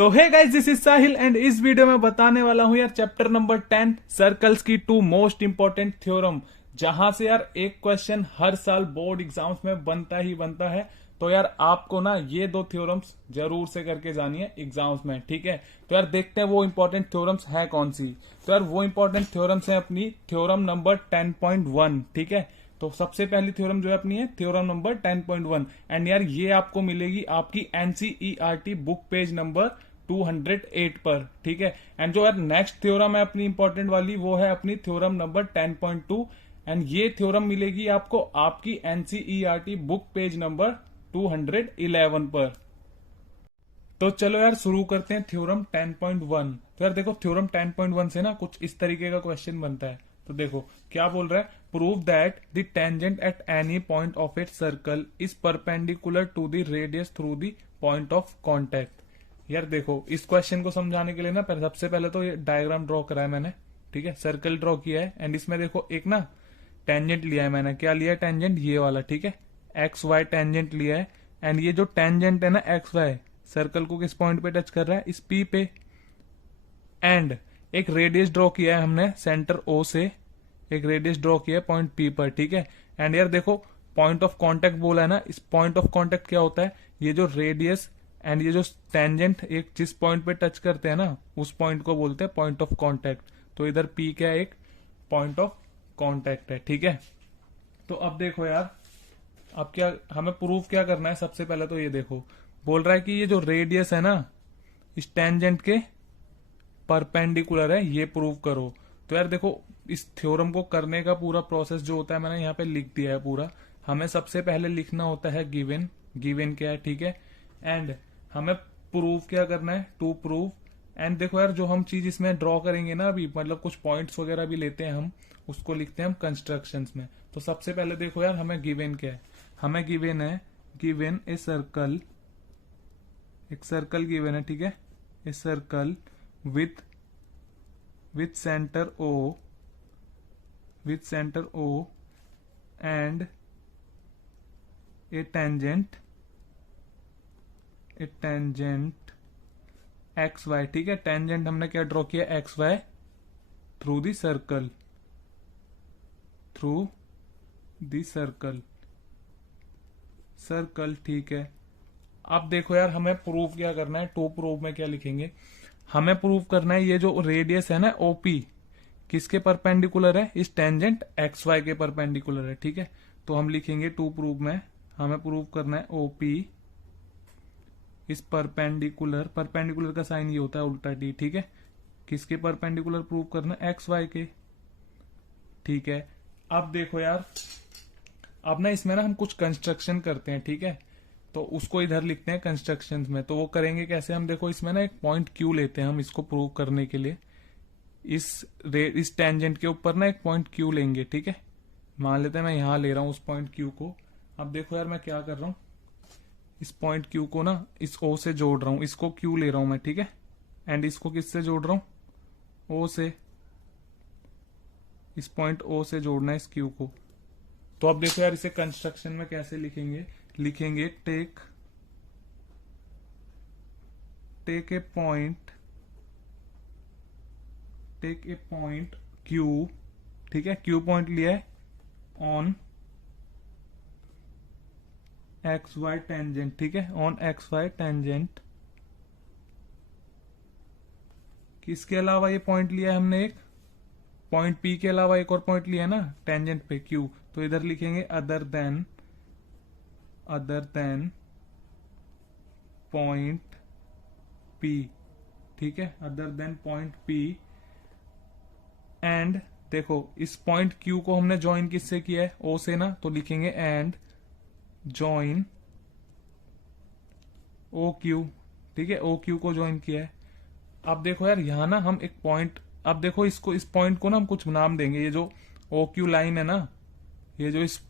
So hey guys, this is Sahil and इस video में बताने वाला हूं यार चैप्टर नंबर 10 सर्कल्स की 2 मोस्ट इंपॉर्टेंट थ्योरम, जहां से यार एक क्वेश्चन हर साल बोर्ड एग्जाम्स में बनता ही बनता है। तो यार आपको ना ये दो थ्योरम्स जरूर से करके जानिए एग्जाम्स में, ठीक है। तो यार देखते हैं वो इंपॉर्टेंट थ्योरम्स है कौन सी। तो यार वो इंपॉर्टेंट थ्योरम्स है अपनी थ्योरम नंबर 10.1, ठीक है। तो सबसे पहली थ्योरम जो है अपनी है थ्योरम नंबर 10.1 एंड यार ये आपको मिलेगी आपकी एनसीईआरटी बुक पेज नंबर 208 पर, ठीक है। एंड जो यार नेक्स्ट थ्योरम है अपनी इंपॉर्टेंट वाली वो है अपनी थ्योरम नंबर 10.2 एंड ये थ्योरम मिलेगी आपको आपकी एनसीईआरटी बुक पेज नंबर 211 पर। तो चलो यार शुरू करते हैं थ्योरम 10.1। तो यार देखो थ्योरम 10.1 से ना कुछ इस तरीके का क्वेश्चन बनता है। तो देखो क्या बोल रहा है, prove that the tangent at any point of it circle is perpendicular to the radius through the point of contact. यार देखो इस क्वेश्चन को समझाने के लिए ना सबसे पहले तो ये डायग्राम ड्रॉ करा है मैंने, ठीक है। सर्कल ड्रॉ किया है एंड इसमें देखो एक ना टेंजेंट लिया है मैंने। क्या लिया है टेंजेंट? ये वाला, ठीक है। एक्स वाई टेंजेंट लिया है एंड ये जो टेंजेंट है ना एक्स वाई सर्कल को किस पॉइंट पे टच कर रहा है? इस पी पे। एंड एक रेडियस ड्रॉ किया है हमने सेंटर ओ से, एक रेडियस ड्रॉ किया है पॉइंट पी पर, ठीक है। एंड यार देखो पॉइंट ऑफ कांटेक्ट बोला है ना, इस पॉइंट ऑफ कांटेक्ट क्या होता है? ये जो रेडियस एंड ये जो टेंजेंट एक जिस पॉइंट पे टच करते हैं ना उस पॉइंट को बोलते हैं पॉइंट ऑफ कांटेक्ट। तो इधर पी क्या है? एक पॉइंट ऑफ कांटेक्ट है, ठीक है। तो अब देखो यार, अब क्या हमें प्रूफ क्या करना है? सबसे पहले तो ये देखो बोल रहा है कि ये जो रेडियस है ना इस टेंजेंट के परपेंडिकुलर है, ये प्रूव करो। तो यार देखो इस थ्योरम को करने का पूरा प्रोसेस जो होता है मैंने यहाँ पे लिख दिया है पूरा। हमें सबसे पहले लिखना होता है गिवन, गिवन क्या है, ठीक है। एंड हमें प्रूफ क्या करना है? To prove. एंड देखो यार जो हम चीज इसमें ड्रॉ करेंगे ना अभी, मतलब कुछ पॉइंट्स वगैरह भी लेते हैं हम, उसको लिखते हैं हम कंस्ट्रक्शंस में। तो सबसे पहले देखो यार हमें गिवन क्या है? हमें गिवन है, गिवन ए सर्कल, एक सर्कल गिवन है, ठीक है। A circle with centre O, with center O and a tangent X Y, ठीक है। टेंजेंट हमने क्या ड्रॉ किया? X Y through the circle, through the circle, circle, ठीक है। अब देखो यार हमें प्रूफ क्या करना है? टू प्रूफ में क्या लिखेंगे? हमें प्रूफ करना है ये जो रेडियस है ना ओपी किसके परपेंडिकुलर है? इस टेंजेंट एक्स वाई के परपेंडिकुलर है, ठीक है। तो हम लिखेंगे टू प्रूफ में हमें प्रूव करना है ओपी इस परपेंडिकुलर, परपेंडिकुलर का साइन ये होता है उल्टा टी, ठीक है। किसके परपेंडिकुलर प्रूव करना है? एक्स वाई के, ठीक है। अब देखो यार, अब ना इसमें ना हम कुछ कंस्ट्रक्शन करते हैं, ठीक है। तो उसको इधर लिखते हैं कंस्ट्रक्शंस में। तो वो करेंगे कैसे? हम देखो इसमें ना एक पॉइंट क्यू लेते हैं हम इसको प्रूव करने के लिए। इस टेंजेंट के ऊपर ना एक पॉइंट क्यू लेंगे, ठीक है। मान लेते हैं मैं यहां ले रहा हूं उस पॉइंट क्यू को। अब देखो यार मैं क्या कर रहा हूं, इस पॉइंट क्यू को ना इस ओ से जोड़ रहा हूं, इसको क्यू ले रहा हूं मैं, ठीक है। एंड इसको किससे जोड़ रहा हूं? ओ से, इस पॉइंट ओ से जोड़ना है इस क्यू को। तो अब देखो यार इसे कंस्ट्रक्शन में कैसे लिखेंगे? लिखेंगे take a point, take a point Q, ठीक है। क्यू पॉइंट लिया है ऑन एक्स वाई टेंजेंट, ठीक है। ऑन एक्स वाई टेंजेंट, किसके अलावा ये पॉइंट लिया है हमने? एक पॉइंट पी के अलावा एक और पॉइंट लिया है ना टेंजेंट पे क्यू। तो इधर लिखेंगे अदर देन पॉइंट पी, ठीक है। Other than point P. And देखो इस पॉइंट क्यू को हमने ज्वाइन किससे किया है? ओ से ना। तो लिखेंगे एंड ज्वाइन ओ क्यू, ठीक है। ओ क्यू को ज्वाइन किया है। अब देखो यार यहां ना हम एक पॉइंट, अब देखो इसको, इस पॉइंट को ना हम कुछ नाम देंगे। ये जो ओ क्यू लाइन है ना, ये जो इस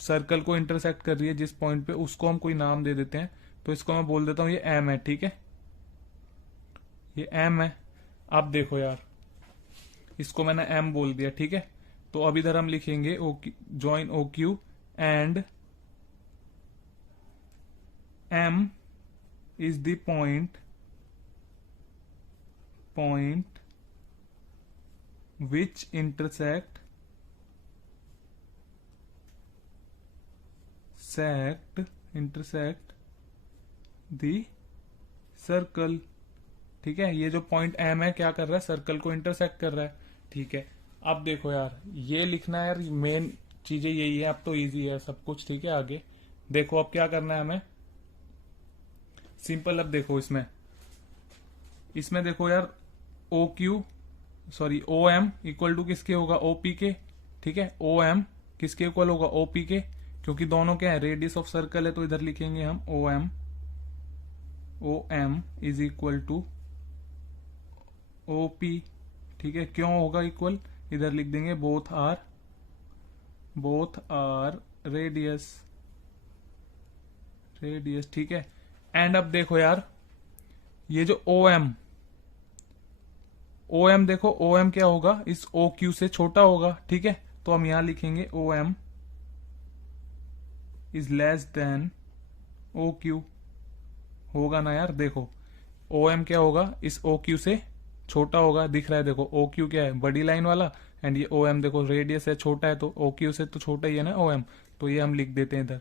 सर्कल को इंटरसेक्ट कर रही है जिस पॉइंट पे, उसको हम कोई नाम दे देते हैं। तो इसको मैं बोल देता हूं ये एम है, ठीक है। ये एम है। अब देखो यार इसको मैंने एम बोल दिया, ठीक है। तो अब इधर हम लिखेंगे join O Q and M is the point point which intersect the circle। ठीक है, ये जो पॉइंट एम है क्या कर रहा है, सर्कल को इंटरसेक्ट कर रहा है। ठीक है, अब देखो यार, ये लिखना है यार, मेन चीजें यही है। अब तो इजी है सब कुछ। ठीक है, आगे देखो अब क्या करना है हमें, सिंपल। अब देखो इसमें देखो यार, ओ एम इक्वल टू किसके होगा, ओपी के। ठीक है, ओ एम किसके इक्वल होगा, ओपी के, क्योंकि दोनों क्या है, रेडियस ऑफ सर्कल है, तो इधर लिखेंगे हम O M is equal to OP. ठीक है, क्यों होगा इक्वल, इधर लिख देंगे बोथ आर रेडियस। ठीक है, एंड अब देखो यार, ये जो ओ एम देखो, ओ एम क्या होगा, इस ओ क्यू से छोटा होगा। ठीक है, तो हम यहां लिखेंगे O M is less than O Q. होगा ना यार, देखो ओ एम क्या होगा, इस ओ क्यू से छोटा होगा, दिख रहा है देखो, ओ क्यू क्या है, बड़ी लाइन वाला, एंड ये ओ एम देखो रेडियस है, छोटा है, तो ओ क्यू से तो छोटा ही है ना ओ एम, तो ये हम लिख देते हैं इधर।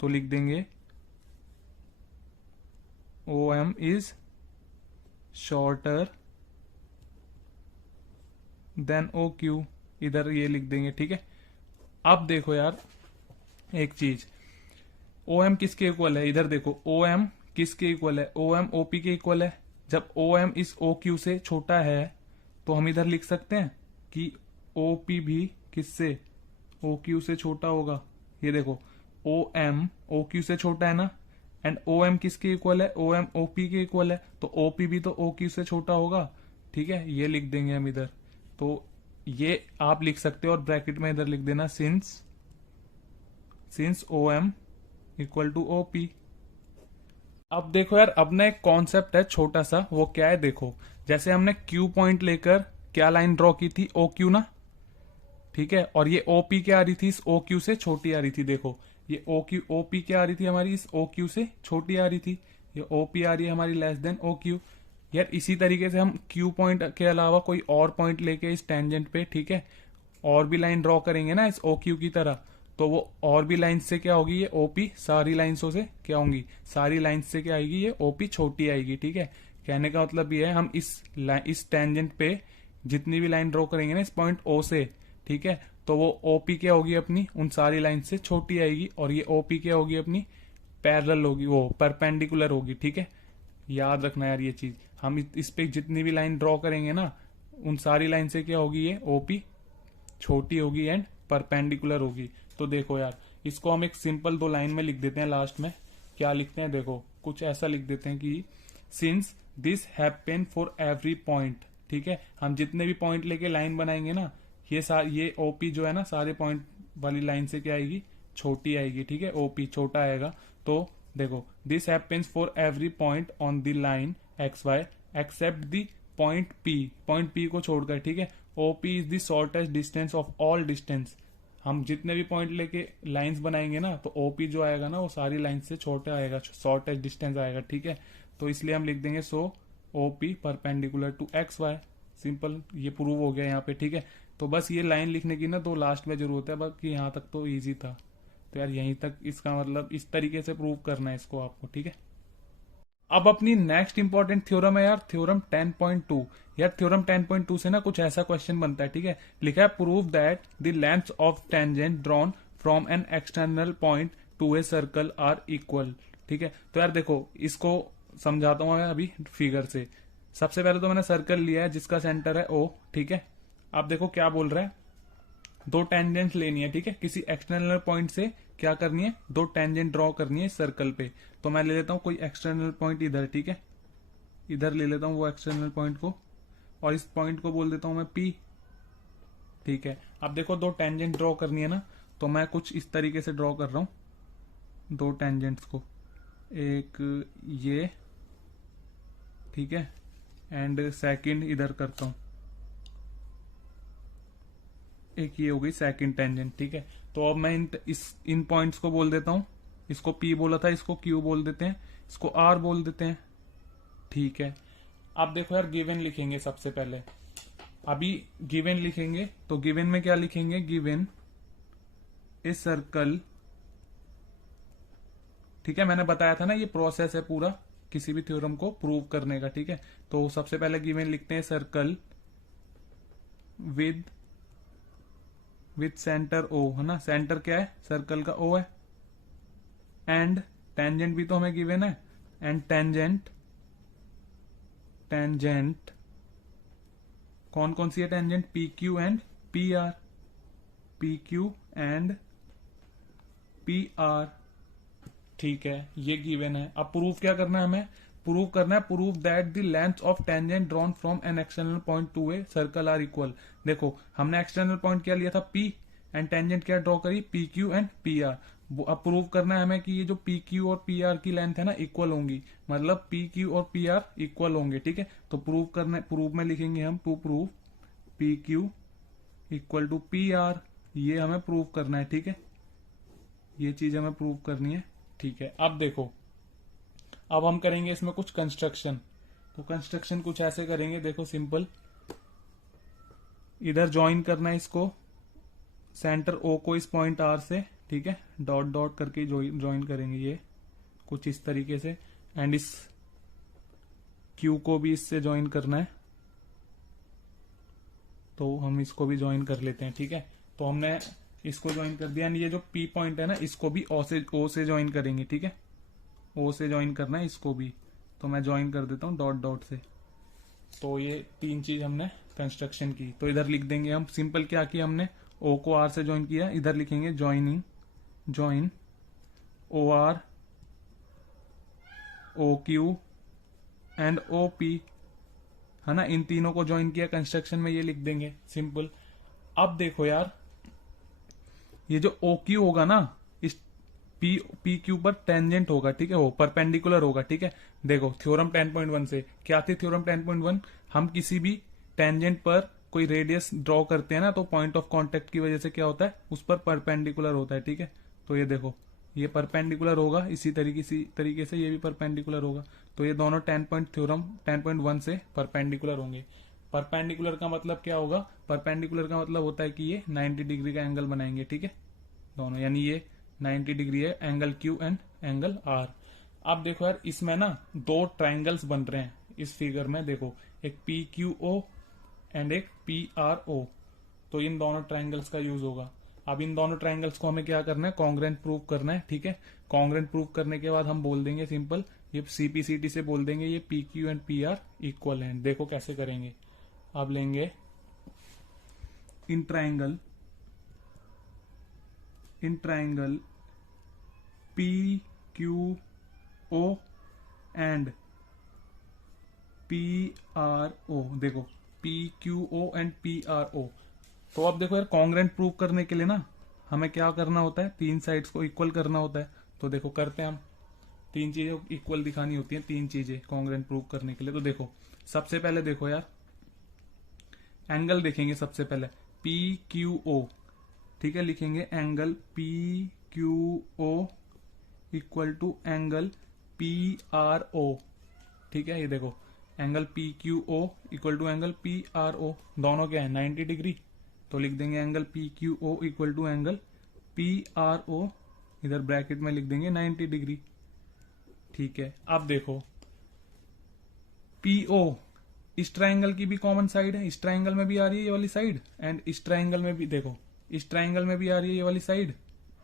तो लिख देंगे O M is shorter than O Q, इधर ये लिख देंगे। ठीक है, अब देखो यार एक चीज, ओ एम किसके इक्वल है, इधर देखो ओ एम किसके इक्वल है, ओ एम ओपी के इक्वल है। जब ओ एम इस ओ क्यू से छोटा है, तो हम इधर लिख सकते हैं कि ओ पी भी किससे, ओ क्यू से छोटा होगा। ये देखो ओ एम ओ क्यू से छोटा है ना, एंड ओ एम किसके इक्वल है, ओ एम ओ पी के इक्वल है, तो ओ पी भी तो ओ क्यू से छोटा होगा। ठीक है, ये लिख देंगे हम इधर। तो ये आप लिख सकते हो, और ब्रैकेट में इधर लिख देना since O M equal to O P. अब देखो यार, अब ना एक कॉन्सेप्ट है छोटा सा, वो क्या है देखो, जैसे हमने क्यू पॉइंट लेकर क्या लाइन ड्रॉ की थी, ओ क्यू ना। ठीक है, और ये ओ पी क्या आ रही थी, इस ओ क्यू से छोटी आ रही थी। देखो ये ओ पी क्या आ रही थी हमारी, इस ओ क्यू से छोटी आ रही थी। ये ओ पी आ रही है हमारी लेस देन ओ क्यू। यार इसी तरीके से हम क्यू पॉइंट के अलावा कोई और पॉइंट लेके इस टेंजेंट पे, ठीक है, और भी लाइन ड्रॉ करेंगे ना इस ओ क्यू की तरह, तो वो और भी लाइन से क्या होगी, ये ओपी सारी लाइन्सों से क्या होंगी, सारी लाइन से क्या आएगी, ये ओपी छोटी आएगी। ठीक है, कहने का मतलब ये है, हम इस टेंजेंट पे जितनी भी लाइन ड्रॉ करेंगे ना इस पॉइंट ओ से, ठीक है, तो वो ओपी क्या होगी अपनी, उन सारी लाइन से छोटी आएगी, और ये ओपी क्या होगी अपनी, पैरेलल होगी, वो परपेंडिकुलर होगी। ठीक है, याद रखना यार ये चीज, हम इस पे जितनी भी लाइन ड्रॉ करेंगे ना, उन सारी लाइन से क्या होगी, ये ओपी छोटी होगी एंड परपेंडिकुलर होगी। तो देखो यार, इसको हम एक सिंपल 2 लाइन में लिख देते हैं। लास्ट में क्या लिखते हैं, देखो कुछ ऐसा लिख देते हैं कि since this happen for every point. ठीक है, हम जितने भी पॉइंट लेके लाइन बनाएंगे ना, ये ओपी जो है ना, सारे पॉइंट वाली लाइन से क्या आएगी, छोटी आएगी। ठीक है, ओपी छोटा आएगा। तो देखो, this happens for every point on the line X Y except the point P को छोड़कर। ठीक है, OP is the shortest distance of all distance. हम जितने भी पॉइंट लेके लाइंस बनाएंगे ना, तो ओपी जो आएगा ना, वो सारी लाइन से छोटा आएगा, शॉर्टेस्ट डिस्टेंस आएगा। ठीक है, तो इसलिए हम लिख देंगे so OP perpendicular to X Y. Simple, ये प्रूव हो गया यहाँ पे। ठीक है, तो बस ये लाइन लिखने की ना तो लास्ट में जरूरत है, बाकी यहाँ तक तो इजी था। तो यार यहीं तक इसका मतलब इस तरीके से प्रूव करना है इसको आपको। ठीक है, अब अपनी नेक्स्ट इंपॉर्टेंट थ्योरम है यार, थ्योरम 10.2। यार थ्योरम 10.2 से ना कुछ ऐसा क्वेश्चन बनता है। ठीक है, लिखा है prove that the length of tangent drawn from an external point to a circle are equal. ठीक है, तो यार देखो इसको समझाता हूं मैं अभी फिगर से। सबसे पहले तो मैंने सर्कल लिया है जिसका सेंटर है ओ। ठीक है, अब देखो क्या बोल रहा है, 2 टेंजेंट लेनी है। ठीक है, किसी एक्सटर्नल पॉइंट से क्या करनी है, 2 टेंजेंट ड्रॉ करनी है इस सर्कल पे। तो मैं ले लेता हूं कोई एक्सटर्नल पॉइंट इधर। ठीक है, इधर ले लेता हूं वो एक्सटर्नल पॉइंट को, और इस पॉइंट को बोल देता हूं मैं पी। ठीक है, अब देखो 2 टेंजेंट ड्रॉ करनी है ना, तो मैं कुछ इस तरीके से ड्रॉ कर रहा हूं 2 टेंजेंट्स को, एक ये, ठीक है, एंड सेकंड इधर करता हूं, एक ये हो गई सेकंड टेंजेंट। ठीक है, तो अब मैं इन पॉइंट्स को बोल देता हूं, इसको P बोला था, इसको Q बोल देते हैं, इसको R बोल देते हैं। ठीक है, अब देखो यार, गिवन लिखेंगे सबसे पहले। अभी गिवन लिखेंगे तो गिवन में क्या लिखेंगे, गिवन ए सर्कल, ठीक है। मैंने बताया था ना ये प्रोसेस है पूरा किसी भी थ्योरम को प्रूव करने का, ठीक है। तो सबसे पहले गिवन लिखते हैं सर्कल विद सेंटर ओ, है ना। सेंटर क्या है सर्कल का, ओ है। एंड टेंजेंट भी तो हमें गिवन है, एंड टेंजेंट कौन कौन सी है tangent, P Q and P are, P Q and P R, ठीक है। ये गिवन है। अब प्रूफ क्या करना है हमें, प्रूफ करना है, proof that the length of tangent drawn from an external point to a circle are equal. देखो हमने एक्सटर्नल पॉइंट क्या लिया था, पी, एंड टेंजेंट क्या ड्रॉ करी, P Q and P R. अब प्रूव करना है हमें कि ये जो पी क्यू और पी आर की लेंथ है ना इक्वल होंगी, मतलब पी क्यू और पी आर इक्वल होंगे, ठीक है। तो प्रूव करना, प्रूफ में लिखेंगे हम to prove P Q equal to P R, ये हमें प्रूव करना है, ठीक है। ये चीज हमें प्रूव करनी है, ठीक है। अब देखो, अब हम करेंगे इसमें कुछ कंस्ट्रक्शन। तो कंस्ट्रक्शन कुछ ऐसे करेंगे, देखो सिंपल, इधर ज्वाइन करना है इसको, सेंटर ओ को इस पॉइंट आर से, ठीक है, डॉट डॉट करके ज्वाइन करेंगे ये कुछ इस तरीके से। एंड इस क्यू को भी इससे ज्वाइन करना है, तो हम इसको भी ज्वाइन कर लेते हैं, ठीक है। तो हमने इसको ज्वाइन कर दिया, एंड ये जो पी पॉइंट है ना इसको भी ओ से ज्वाइन करेंगे, ठीक है। ओ से ज्वाइन करना है इसको भी, तो मैं ज्वाइन कर देता हूं डॉट डॉट से। तो ये तीन चीज हमने कंस्ट्रक्शन की। तो इधर लिख देंगे हम सिंपल, क्या किया हमने, ओ को आर से ज्वाइन किया, इधर लिखेंगे joining, join O R O Q and O P, है ना। इन तीनों को ज्वाइन किया कंस्ट्रक्शन में, ये लिख देंगे सिंपल। अब देखो यार, ये जो ओ क्यू होगा ना इस पी क्यू पर टेंजेंट होगा, ठीक है, वो परपेंडिकुलर होगा, ठीक है। देखो थ्योरम 10.1 से क्या थी, थ्योरम 10.1, हम किसी भी टेंजेंट पर कोई रेडियस ड्रॉ करते हैं ना, तो पॉइंट ऑफ कांटेक्ट की वजह से क्या होता है, उस पर परपेंडिकुलर होता है, ठीक है। तो ये देखो, ये परपेंडिकुलर होगा, इसी तरीके से ये भी परपेंडिकुलर होगा। तो ये दोनों थ्योरम 10.1 से परपेंडिकुलर होंगे। परपेंडिकुलर का मतलब क्या होगा, परपेंडिकुलर का मतलब होता है कि ये 90 डिग्री का एंगल बनाएंगे, ठीक है, दोनों, यानी ये 90 डिग्री है, angle Q and angle R. अब देखो यार, इसमें ना दो ट्राइंगल्स बन रहे हैं इस फिगर में, देखो एक पी क्यू ओ एंड एक पी आर ओ। तो इन दोनों ट्राइंगल्स का यूज होगा। अब इन दोनों ट्राइंगल्स को हमें क्या करना है, कॉन्ग्रेंट प्रूव करना है, ठीक है। कॉन्ग्रेंट प्रूव करने के बाद हम बोल देंगे सिंपल, ये सीपीसीटी से बोल देंगे ये P Q and P R equal है। देखो कैसे करेंगे, अब लेंगे in triangle P Q O and P R O, देखो P Q O and P R O. तो अब देखो यार, कॉन्ग्रेंट प्रूव करने के लिए ना हमें क्या करना होता है, तीन साइड्स को इक्वल करना होता है। तो देखो करते हैं हम, तीन चीजें इक्वल दिखानी होती हैं, तीन चीजें कॉन्ग्रेंट प्रूव करने के लिए। तो देखो सबसे पहले देखो यार, एंगल देखेंगे सबसे पहले, पी क्यू ओ, ठीक है, लिखेंगे angle P Q O equal to angle P R O, ठीक है। ये देखो angle P Q O equal to angle P R O, दोनों क्या है 90 डिग्री। तो लिख देंगे angle P Q O equal to angle P R O, इधर ब्रैकेट में लिख देंगे 90 डिग्री, ठीक है। अब देखो पी ओ, इस ट्राइंगल की भी कॉमन साइड है, इस ट्राइंगल में भी आ रही है ये वाली साइड, एंड इस ट्राइंगल में भी, देखो इस ट्राइंगल में भी आ रही है ये वाली साइड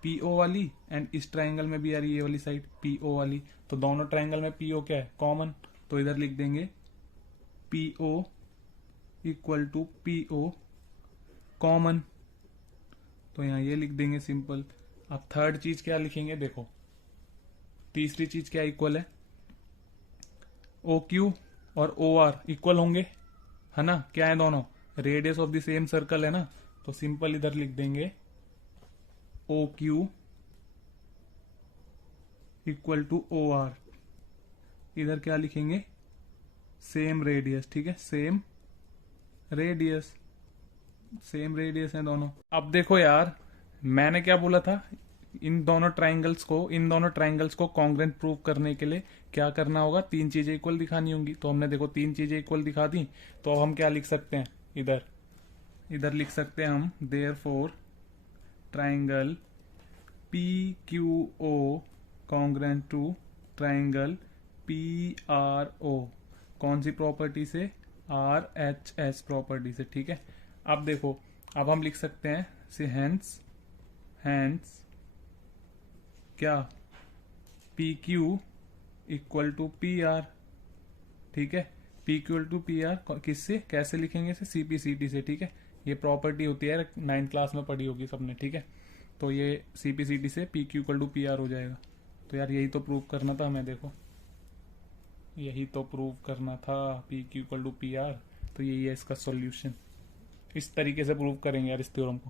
पी ओ वाली, एंड इस ट्राइंगल में भी आ रही है ये वाली साइड पी ओ वाली। तो दोनों ट्राइंगल में पी ओ क्या है, कॉमन। तो इधर लिख देंगे P O equal to P O common, तो यहां ये लिख देंगे सिंपल। अब थर्ड चीज क्या लिखेंगे, देखो तीसरी चीज क्या इक्वल है, ओ क्यू और ओ आर इक्वल होंगे, है ना। क्या है दोनों, radius of the same circle है ना। तो सिंपल इधर लिख देंगे O Q equal to O R, इधर क्या लिखेंगे, सेम रेडियस, ठीक है, सेम रेडियस है दोनों। अब देखो यार, मैंने क्या बोला था, इन दोनों ट्राइंगल्स को कॉन्ग्रेंट प्रूव करने के लिए क्या करना होगा, तीन चीजें इक्वल दिखानी होंगी। तो हमने देखो तीन चीजें इक्वल दिखा दी, तो अब हम क्या लिख सकते हैं, इधर लिख सकते हैं हम therefore triangle P Q O congruent to triangle P R O, कौन सी प्रॉपर्टी से, आर एच एस प्रॉपर्टी से, ठीक है। अब देखो, अब हम लिख सकते हैं से हैंस क्या, P Q equal to P R, ठीक है। P equal to P R किससे, कैसे लिखेंगे इसे, सीपीसीटी से, ठीक है। ये प्रॉपर्टी होती है, 9th क्लास में पढ़ी होगी सबने, ठीक है। तो ये सीपीसीटी से P Q equal to P R हो जाएगा। तो यार यही तो प्रूव करना था हमें, देखो यही तो प्रूव करना था, P Q equal to P R. तो यही है इसका सॉल्यूशन। इस तरीके से प्रूव करेंगे यार इस थ्योरम को।